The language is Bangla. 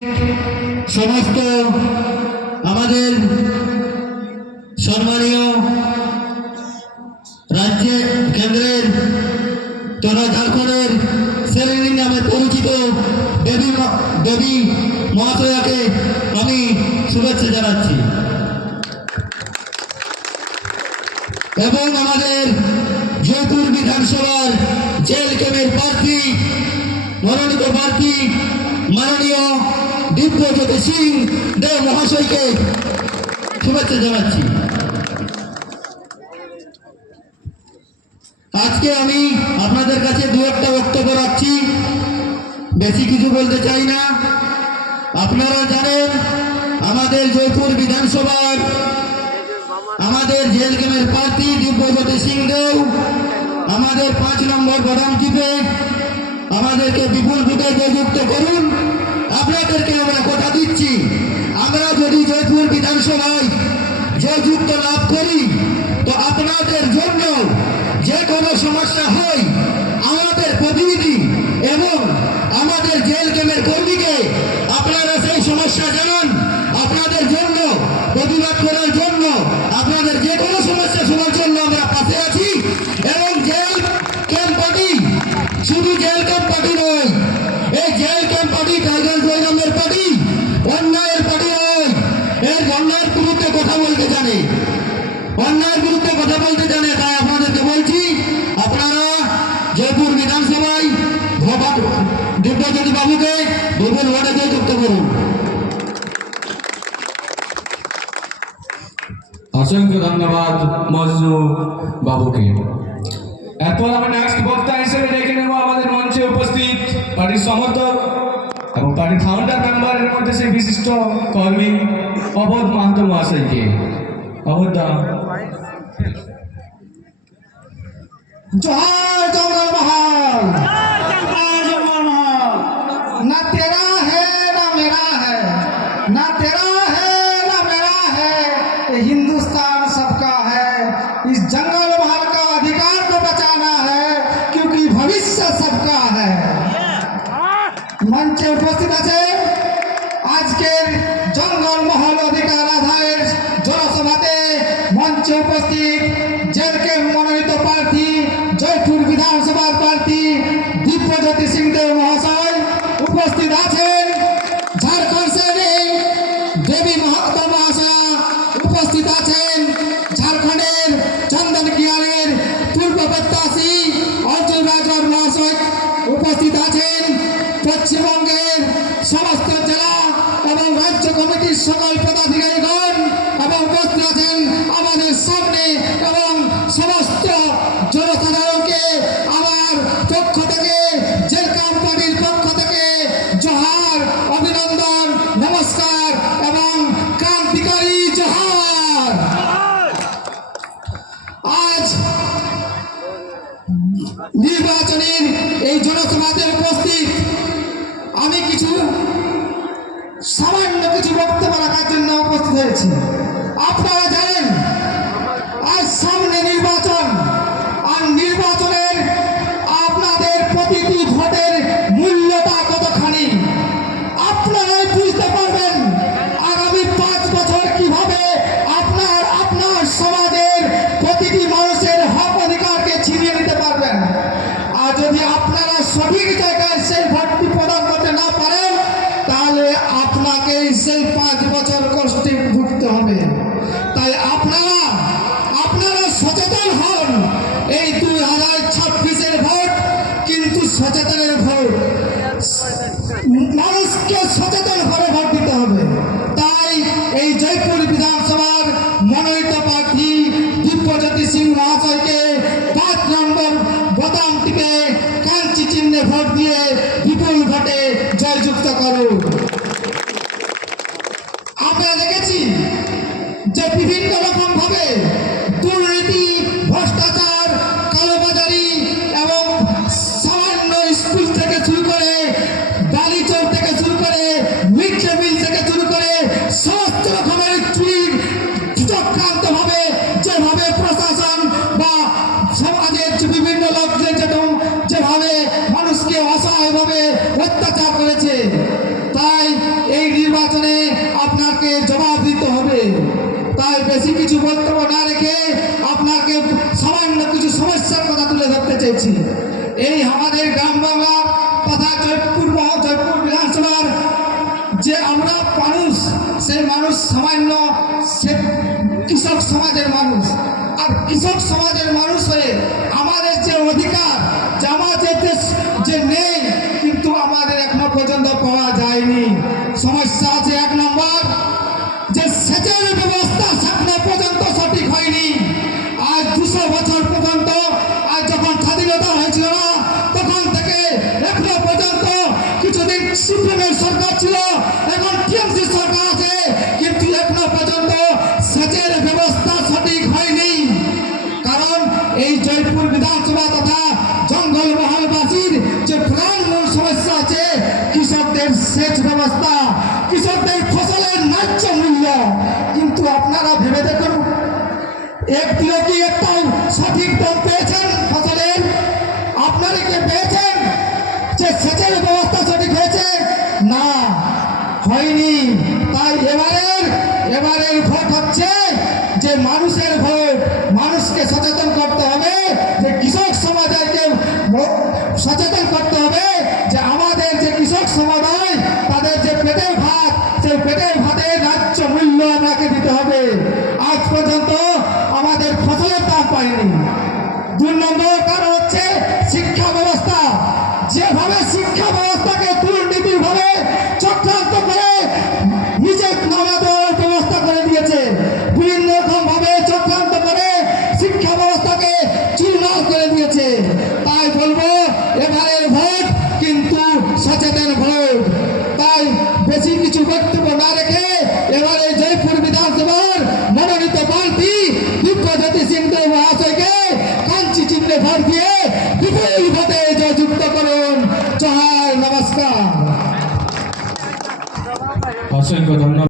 সমস্ত আমাদের সম্মানীয় রাজ্যে কেন্দ্রের তথা ঝাড়খণ্ডের সেলিনী নামে পরিচিত দেবী মহাশয়াকে আমি শুভেচ্ছা জানাচ্ছি এবং আমাদের জয়পুর বিধানসভার জেল ক্যাম্পের প্রার্থী মনোনীত প্রার্থী মাননীয় দিব্যজ্যোতি সিং দেব মহাশয়কে শুভেচ্ছা জানাচ্ছি। আজকে আমি আপনাদের কাছে দু একটা বক্তব্য রাখছি, বেশি কিছু বলতে চাই না। আপনারা জানেন আমাদের জয়পুর বিধানসভার আমাদের জেল ক্যাম্পের প্রার্থী দিব্যজ্যোতি সিং দেব আমাদের 5 নম্বর বাদাম টিপে আমাদেরকে বিপুল ভোটে জয়যুক্ত করুন। আপনাদেরকে আমরা কথা দিচ্ছি, আমরা যদি জয়পুর বিধানসভায় জয়যুক্ত লাভ করি তো আপনাদের জন্য যে কোনো সমস্যা হয় আমাদের প্রতিনিধি এবং আমাদের জেল ক্যাম্পের কর্মীকে আপনারা সেই সমস্যা জানান। আপনাদের জন্য প্রতিবাদ করার জন্য আপনাদের যে কোনো সমস্যা শোনার জন্য আমরা পাশে আছি। এবং জেল ক্যাম্প পার্টি শুধু জেল ক্যাম্প পার্টি নয়, এই জেল ক্যাম্প পার্টি টাইগার জয়রামের পার্টি, অন্যায়ের পার্টি নয়। এর অন্যায়ের বিরুদ্ধে কথা বলতে জানে, অন্যায়ের বিরুদ্ধে কথা বলতে জানে। তাই আপনাদেরকে বলছি, আপনারা জয়পুর বিধানসভায় দিব্যজ্যোতি বাবুকে বিপুল ভোটে জয়যুক্ত করুন। অসংখ্য ধন্যবাদ মজনু বাবুকে। এরপর আমরা নেক্সট বক্তা হিসেবে ডেকে নেব আমাদের মঞ্চে উপস্থিত পার্টির সমর্থক এবং পার্টির ফাউন্ডার মেম্বারের মধ্যে সেই বিশিষ্ট কর্মী অবোধ মাহাতো মহাশয়কে। অবোধ দা। जोहार जंगल महाल, जंगल महाल। ना तेरा है ना मेरा है, ना तेरा है ना मेरा है, ये हिंदुस्तान सबका है। इस जंगल महाल का अधिकार को बचाना है क्योंकि भविष्य सबका है। मंचे उपस्थित আছে আজকের জঙ্গল মহল অধিকার আধারের জনসভাতে মঞ্চে উপস্থিত জেল ক্যাম্প মনোনীত প্রার্থী জয়পুর বিধানসভার প্রার্থী দিব্যজ্যোতি সিং দেব মহাশয় উপস্থিত আছেন। ঝাড়খণ্ড থেকে দেবী মাহাতো মহাশয়া উপস্থিত আছেন। ঝাড়খণ্ডের চন্দন কিয়ারের পূর্ব প্রত্যাশী অর্জুন রাজওয়ার মহাশয় উপস্থিত আছেন। পশ্চিমবঙ্গের সমস্ত জেলা এবং রাজ্য কমিটির সকল পদাধিকারীগণ এবং উপস্থিত আছেন আমাদের সামনে এবং সমস্ত জনসাধারণকে আমার পক্ষ থেকে জেল ক্যাম্প পার্টির পক্ষ থেকে জোহার, অভিনন্দন, নমস্কার এবং ক্রান্তিকারী জোহার। আজ নির্বাচনের এই জনসভাতে উপস্থিত আমি সামান্য কিছু বক্তব্য রাখার জন্য উপস্থিত হয়েছি। আপনারা জানেন আজ সামনে নির্বাচন, আর নির্বাচনের আপনাদের প্রতিটি ভোটের মূল্যটা কতখানি আপনারাই বুঝতে পারবেন। আগামী 5 বছর কিভাবে আপনার সমাজের প্রতিটি মানুষের হক অধিকারকে ছিনিয়ে নিতে পারবেন। আর যদি আপনারা সঠিক জায়গায় সেই ভোটটি প্রদান করতে না পারেন তাহলে আপনাকে সেই 5 বছর কষ্টে ভুগতে হবে। তাই আপনারা সচেতন হন। এই 2026-এর ভোট কিন্তু সচেতনের ভোট, মানুষকে সচেতন করে ভোট দিতে হবে। তাই এই জয়পুর বিধানসভার মনোনীত প্রার্থী দিব্যজ্যোতি সিং মহাশয়কে 5 নম্বর বোতাম টিপে কাঞ্চি চিহ্নে ভোট দিয়ে বিপুল ভোটে জয়যুক্ত করুন। আমরা দেখেছি যে বিভিন্ন রকম ভাবে আপনাকে জবাব দিতে হবে। তাই বেশি কিছু বক্তব্য না রেখে আপনাকে সামান্য কিছু সমস্যার কথা তুলে ধরতে চাইছি। এই আমাদের গ্রাম বাংলা তথা জয়পুর বিধানসভার যে আমরা মানুষ, সেই মানুষ সামান্য সে কৃষক সমাজের মানুষ। আর কৃষক সমাজের মানুষ হয়ে আমাদের যে অধিকার, যে আমাদের যে নেই, কিন্তু আমাদের এখনো পর্যন্ত পাওয়া যায়নি। সমস্যা আছে এক নম্বর, যে সেচের ব্যবস্থা এখনো পর্যন্ত সঠিক হয়নি। আজ 200 বছর পর্যন্ত, আজ যখন স্বাধীনতা হয়েছিল না তখন থেকে এখনো পর্যন্ত, কিছুদিন সিপিএমের সরকার ছিল, এখন টিএমসি সরকার আছে, কিন্তু এখনো পর্যন্ত সেচের ব্যবস্থা সঠিক হয়নি। কারণ এই জয়পুর বিধানসভা তথা জঙ্গলমহলবাসীর যে প্রধান মূল সমস্যা আছে কৃষকদের সেচ ব্যবস্থা, কৃষকদের ফসলের ন্যায্য মূল্য। কিন্তু আপনারা ভেবে দেখুন, একদিনও কি একটা সঠিক দাম পেয়েছেন ফসলের? আপনারা কি পেয়েছেন? যে সেচের ব্যবস্থা সঠিক হয়েছে? না, হয়নি। তাই এবারের ভোট হচ্ছে যে মানুষের ভোট। মানুষকে সচেতন করতে হবে, যে কৃষক সমাজকে সচেতন করতে হবে যে আমাদের যে কৃষক সমুদায়, তাদের যে পেটের ভাত, সেই পেটের ভাতের ন্যায্য মূল্য আপনাকে দিতে হবে। আজ পর্যন্ত আমাদের ফসলের দাম পায়নি। 2 নম্বর কারণ হচ্ছে শিক্ষা ব্যবস্থা। যেভাবে শিক্ষা ব্যবস্থাকে দুর্নীতিভাবে চক্রান্ত করে নিজের নামা দেওয়ার ব্যবস্থা করে দিয়েছে, বিভিন্ন রকম ভাবে চক্রান্ত করে শিক্ষা ব্যবস্থাকে চুরমার করে দিয়েছে। তাই বলবো এবারের ভোট কিন্তু সচেতন ভোট। তাই বেশি কিছু বক্তব্য না রেখে এবারে জয়পুর বিধানসভার মনোনীত প্রার্থী দিব্যজ্যোতি সিং দেব মহাশয়কে কাঞ্চি চিহ্নে ভোট দিয়ে বিপুল ভোটে জয়যুক্ত করুন। জয় নমস্কার। অসংখ্য ধন্যবাদ।